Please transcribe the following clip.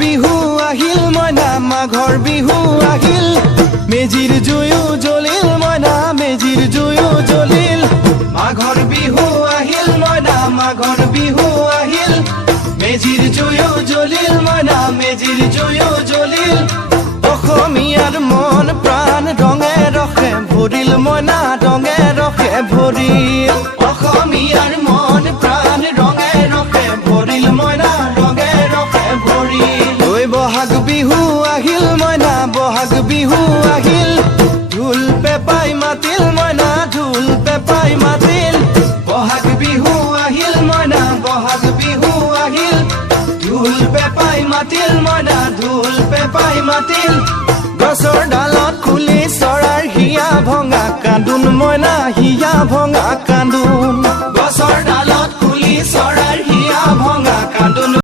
বিহু আহিল মইনা মাঘৰ বিহু আহিল মেজিৰ জুয়ো জ্বলিল মইনা মেজিৰ জুয়ো জ্বলিল মাঘৰ বিহু আহিল মইনা মাঘৰ বিহু আহিল মেজিৰ জুয়ো জ্বলিল মইনা মেজিৰ জুয়ো জ্বলিল অসমীয়াৰ মন প্ৰাণ ৰঙে ৰখে ভৰিল মইনা ৰঙে ৰখে ভৰিল অসমীয়াৰ মন প্ৰাণ ৰঙে ৰখে ভৰিল মইনা ৰঙে ৰখে ভৰিল ঐ বহাগ বিহু আহিল মইনা বহাগ বিহু আহিল ঢোল পেপাই মাতিল মইনা ঢোল পেপাই মাতিল বহাগ বিহু আহিল মইনা বহাগ বিহু আহিল ঢোল পেপাই মাতিল মইনা ঢোল পেপাই মাতিল গছৰ ডালত খুলি চৰাৰ হিয়া ভঙা কান্দোন মইনা হিয়া ভঙা কান্দোন গছৰ ডালত খুলি চৰাৰ হিয়া ভঙা